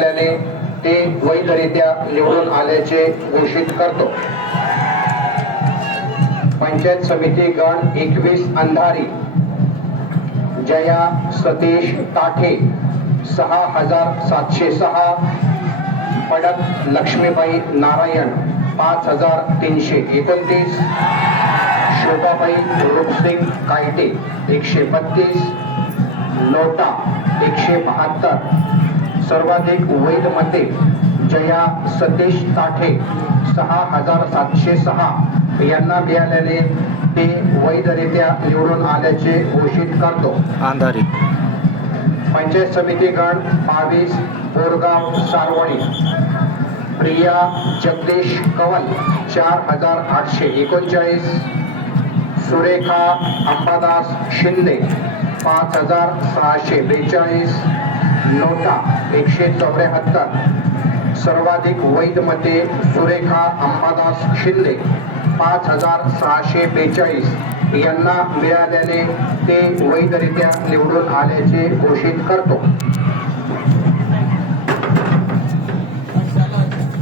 ते वैधरित्या निवडून आल्याचे घोषित करतो। पंचायत समिती गण 21 अंधारी जया सतीश ताठे 6706, पडक लक्ष्मीबाई नारायण 5329, शोभाबाई रूपसिंग कायटे 132, नोटा 172। सर्वाधिक वैध मते जया सतीश ताठे 6706 यांना मिळाल्याने ते वैधरित्या निवडून आल्याचे घोषित करतो। अंधारी पंचायत समिती गण 22 बोरगाव सारवणी प्रिया जगदीश कवल 4839, सुरेखा अंबादास शिंदे 5642, नोटा 174। सर्वाधिक वैध मते सुरेखा अंबादास शिंदे 5642 यांना मिळाल्याने ते वैधरित्या निवडून आल्याचे घोषित करतो।